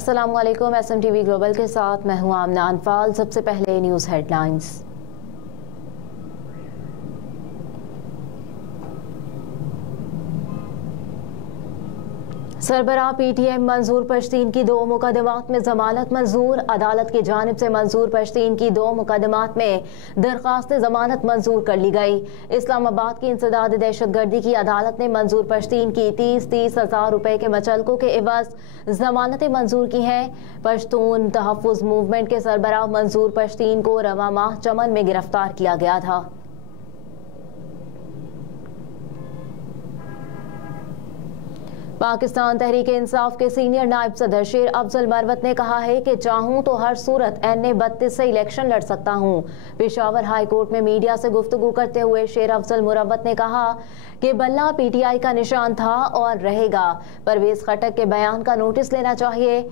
अस्सलाम वालेकुम। SMTV global के साथ मैं हूं आमना अनफाल। सबसे पहले न्यूज़ हेडलाइंस। सरबराह PTM मंजूर पश्तीन की 2 मुकदमात में जमानत मंजूर। अदालत की जानिब से मंजूर पश्तीन की 2 मुकदमात में दरख्वास्त जमानत मंजूर कर ली गई। इस्लामाबाद की इंसदाद दहशतगर्दी की अदालत ने मंजूर पश्तीन की 30 हज़ार रुपए के मचलकों के एवज जमानतें मंजूर की हैं। पश्तून तहफ़्फ़ुज़ मूवमेंट के सरबराह मंजूर पश्तीन को रवा माह चमन में गिरफ्तार किया गया था। पाकिस्तान तहरीक इंसाफ के सीनियर नायब सदर शेर अफजल मरवत ने कहा है कि चाहूं तो हर सूरत NA-32 से इलेक्शन लड़ सकता हूं। पेशावर हाई कोर्ट में मीडिया से गुफ्तगू करते हुए शेर अफजल मरवत ने कहा कि बल्ला PTI का निशान था और रहेगा। परवेज खटक के बयान का नोटिस लेना चाहिए।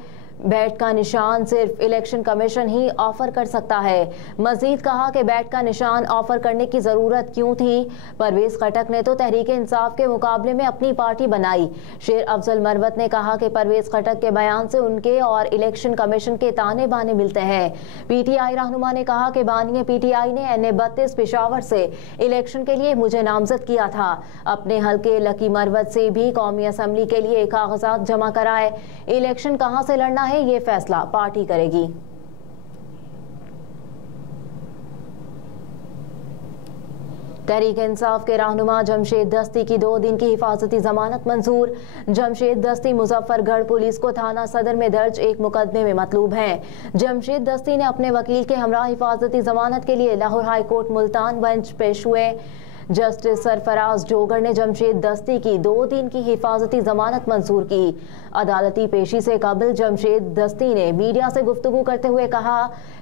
बैट का निशान सिर्फ इलेक्शन कमीशन ही ऑफर कर सकता है। मजीद कहा कि बैट का निशान ऑफर करने की जरूरत क्यों थी। परवेज खटक ने तो तहरीक इंसाफ के मुकाबले में अपनी पार्टी बनाई। शेर अफजल मरवत ने कहा कि परवेज खटक के बयान से उनके और इलेक्शन कमीशन के ताने बाने मिलते हैं। PTI रहनुमा ने कहा कि बानी PTI ने NA-32 पेशावर से इलेक्शन के लिए मुझे नामजद किया था। अपने हल्के लकी मरवत से भी कौमी असम्बली के लिए कागजात जमा कराए। इलेक्शन कहां से लड़ना है ये फैसला पार्टी करेगी। तहरीक इंसाफ के रहनुमा जमशेद दस्ती की 2 दिन की हिफाजती जमानत मंजूर। जमशेद दस्ती मुजफ्फरगढ़ पुलिस को थाना सदर में दर्ज एक मुकदमे में मतलूब हैं। जमशेद दस्ती ने अपने वकील के हमरा हिफाजती जमानत के लिए Lahore high court Multan bench पेश हुए। जस्टिस सरफराज जोगर ने जमशेद दस्ती की 2 दिन की हिफाजती जमानत मंजूर की। अदालती पेशी से कबल जमशेद दस्ती ने मीडिया से गुफ्तगू करते हुए कहा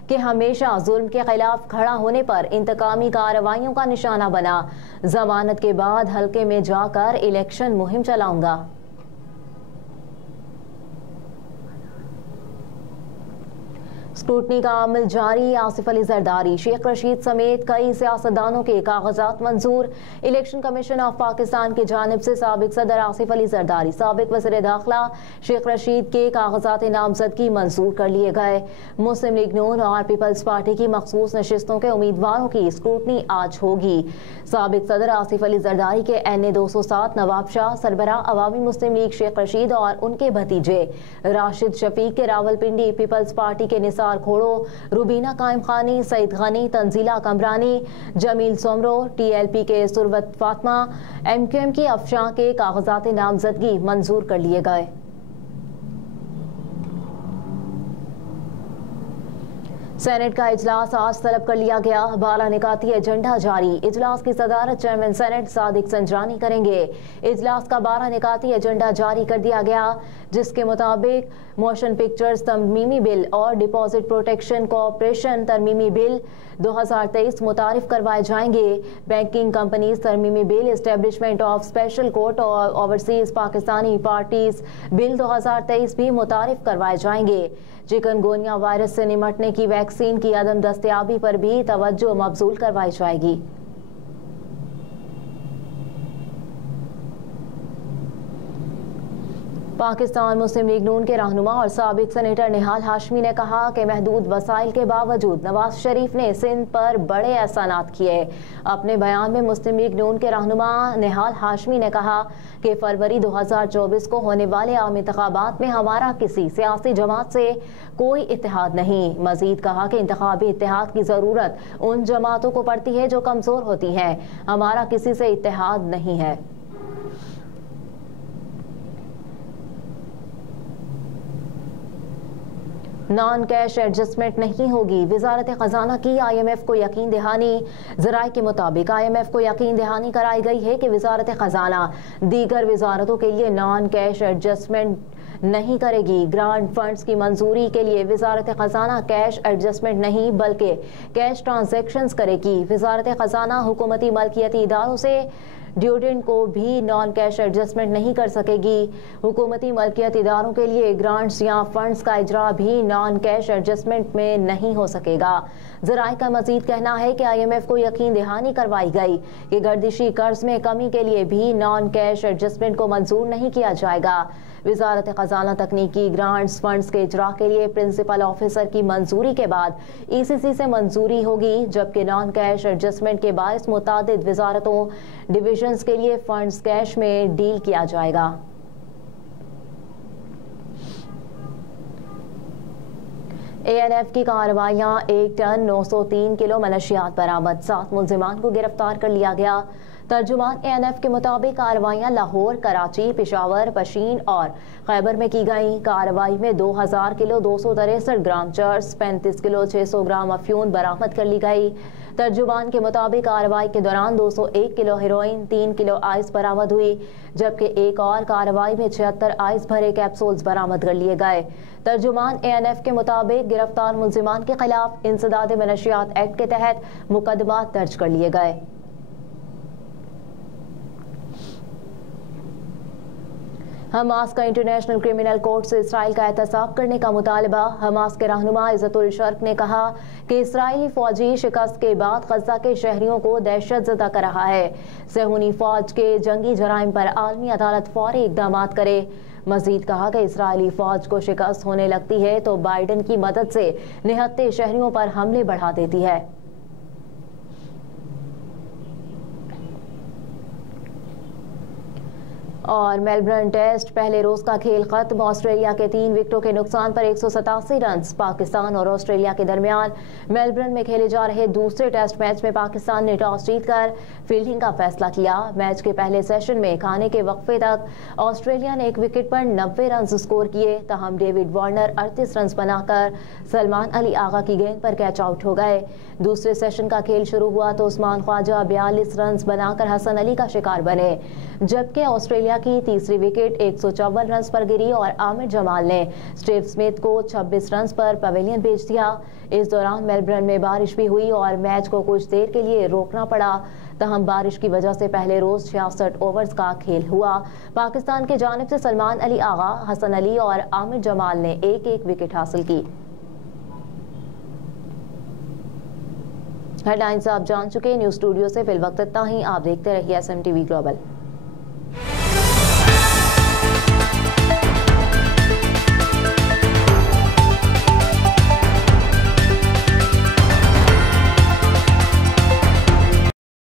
कि हमेशा जुल्म के खिलाफ खड़ा होने पर इंतकामी कार्रवाइयों का निशाना बना। जमानत के बाद हल्के में जाकर इलेक्शन मुहिम चलाऊंगा। स्क्रूटनी का अमल जारी। आसिफ अली जरदारी, शेख रशीद समेत कई सियासतदानों के कागजात मंजूर। इलेक्शन कमीशन ऑफ पाकिस्तान की जानिब से साबिक सदर आसिफ अली जरदारी, साबिक वज़ीर दाखिला शेख रशीद के कागजात नामजदगी मंजूर कर लिए गए। मुस्लिम लीग नून और पीपल्स पार्टी की मखसूस नशिस्तों के उम्मीदवारों की स्क्रूटनी आज होगी। साबिक सदर आसिफ अली जरदारी के NA-207 नवाब शाह, सरबराह अवामी मुस्लिम लीग शेख रशीद और उनके भतीजे राशिद शफीक के रावलपिंडी पीपल्स पार्टी के निसार खोड़ो, रुबीना कायम खानी, सईद गनी, तंजीला कमरानी, जमील सोमरो, TLP के सुरवत फातमा, MQM की अफशां के कागजात नामजदगी मंजूर कर लिए गए। सेनेट का इजलास आज तलब कर लिया गया। 12 निकाती एजेंडा जारी। इजलास की सदारत चेयरमैन सेनेट सादिक संजरानी करेंगे। इजलास का 12 निकाती एजेंडा जारी कर दिया गया, जिसके मुताबिक मोशन पिक्चर्स तरमीमी बिल और डिपॉजिट प्रोटेक्शन कॉर्पोरेशन तरमीमी बिल 2023 मुतारिफ करवाए जाएंगे। बैंकिंग कंपनीज तरमीमी bill, establishment of special court और ओवरसीज पाकिस्तानी पार्टीज बिल 2023 भी मुतारिफ करवाए जाएंगे। चिकनगुनिया वायरस से निमटने की वैक्सीन की अदम दस्तयाबी पर भी तवज्जो मबजूल करवाई जाएगी। पाकिस्तान मुस्लिम लीग नून के रहनुमा और साबिक सेनेटर निहाल हाशमी ने कहा कि महदूद वसाइल के बावजूद नवाज शरीफ ने सिंध पर बड़े एहसानात किए। अपने बयान में मुस्लिम लीग नून के रहनुमा निहाल हाशमी ने कहा कि फरवरी 2024 को होने वाले आम इंतखाबात में हमारा किसी सियासी जमात से कोई इत्तेहाद नहीं। मजीद कहा कि इंतखाबी इत्तेहाद की जरूरत उन जमातों को पड़ती है जो कमजोर होती हैं। हमारा किसी से इत्तेहाद नहीं है। नॉन कैश एडजस्टमेंट नहीं होगी। वजारत खजाना की IMF को यकीन दहानी। जराये के मुताबिक IMF को यकीन दहानी कराई गई है कि वजारत खजाना दीगर वजारतों के लिए नॉन कैश एडजस्टमेंट नहीं करेगी। ग्रांट फंड्स की मंजूरी के लिए वजारत खजाना कैश एडजस्टमेंट नहीं बल्कि कैश ट्रांजैक्शंस करेगी। वजारत खजाना हुकूमती मलकियती इदारों से ड्यूडेंट को भी नॉन कैश एडजस्टमेंट नहीं कर सकेगी। हुकूमती मलकियत इदारों के लिए ग्रांट्स या फंड्स का इजरा भी नॉन कैश एडजस्टमेंट में नहीं हो सकेगा। ज़राए का मजीद कहना है कि IMF को यकीन दहानी करवाई गई कि गर्दिशी कर्ज में कमी के लिए भी नॉन कैश एडजस्टमेंट को मंजूर नहीं किया जाएगा। वजारत खजाना तकनीकी ग्रांट्स फंड्स के इजरा के लिए प्रिंसिपल ऑफिसर की मंजूरी के बाद ECC से मंजूरी होगी, जबकि नॉन कैश एडजस्टमेंट के बायस मुतादिद वजारतों डिविजन्स के लिए फंड्स कैश में डील किया जाएगा। ANF की कार्रवाइयां 1 टन 903 किलो मनशियात बरामद, 7 मुल्जिमान को गिरफ्तार कर लिया गया। तर्जुमान ANF के मुताबिक कार्रवाइयां लाहौर, कराची, पेशावर, पशीन और खैबर में की गई। कार्रवाई में 2000 किलो 263 ग्राम चर्स, 35 किलो 600 ग्राम अफ्यून बरामद कर ली गई। तर्जुमान के मुताबिक कार्रवाई के दौरान 201 किलो हेरोइन, 3 किलो आइस बरामद हुई, जबकि एक और कार्रवाई में 76 आइस भरे कैप्सूल्स बरामद कर लिए गए। तर्जुमान ANF के मुताबिक गिरफ्तार मुल्जिमान के खिलाफ इंसदाद मनशियात एक्ट के तहत मुकदमा दर्ज कर लिए गए। हमास का इंटरनेशनल क्रिमिनल कोर्ट से इसराइल का एहतसाब करने का मुतालबा। हमास के रहनुमा इज्जतुल शर्क ने कहा कि इसराइली फौजी शिकस्त के बाद गजा के शहरियों को दहशतज़दा कर रहा है। सेहूनी फौज के जंगी जराइम पर आलमी अदालत फौरी इक़दामात करे। मजीद कहा कि इसराइली फौज को शिकस्त होने लगती है तो बाइडन की मदद से निहत्ते शहरियों पर हमले बढ़ा देती है। और मेलबर्न टेस्ट पहले रोज का खेल खत्म। ऑस्ट्रेलिया के 3 विकेटों के नुकसान पर 187 रन। पाकिस्तान और ऑस्ट्रेलिया के दरमियान मेलबर्न में खेले जा रहे दूसरे टेस्ट मैच में पाकिस्तान ने टॉस जीतकर फील्डिंग का फैसला किया। मैच के पहले सेशन में खाने के वक्फे तक ऑस्ट्रेलिया ने 1 विकेट पर 90 रन स्कोर किए। तहम डेविड वार्नर 38 रन बनाकर सलमान अली आगा की गेंद पर कैच आउट हो गए। दूसरे सेशन का खेल शुरू हुआ तो उस्मान ख्वाजा 42 रन बनाकर हसन अली का शिकार बने, जबकि ऑस्ट्रेलिया की तीसरी विकेट 154 रन पर गिरी और आमिर जमाल ने स्टीव स्मिथ को 26 रन पर पवेलियन भेज दिया। इस दौरान मेलबर्न में बारिश भी हुई और मैच को कुछ देर के लिए रोकना पड़ा। तहम बारिश की वजह से पहले रोज 66 ओवर्स का खेल हुआ। पाकिस्तान की जानिब से सलमान अली आगा, हसन अली और आमिर जमाल ने एक विकेट हासिल की। हेडलाइंस आप जान चुके। न्यूज स्टूडियो से फिल वक्त इतना ही। आप देखते रहिए SMTV ग्लोबल।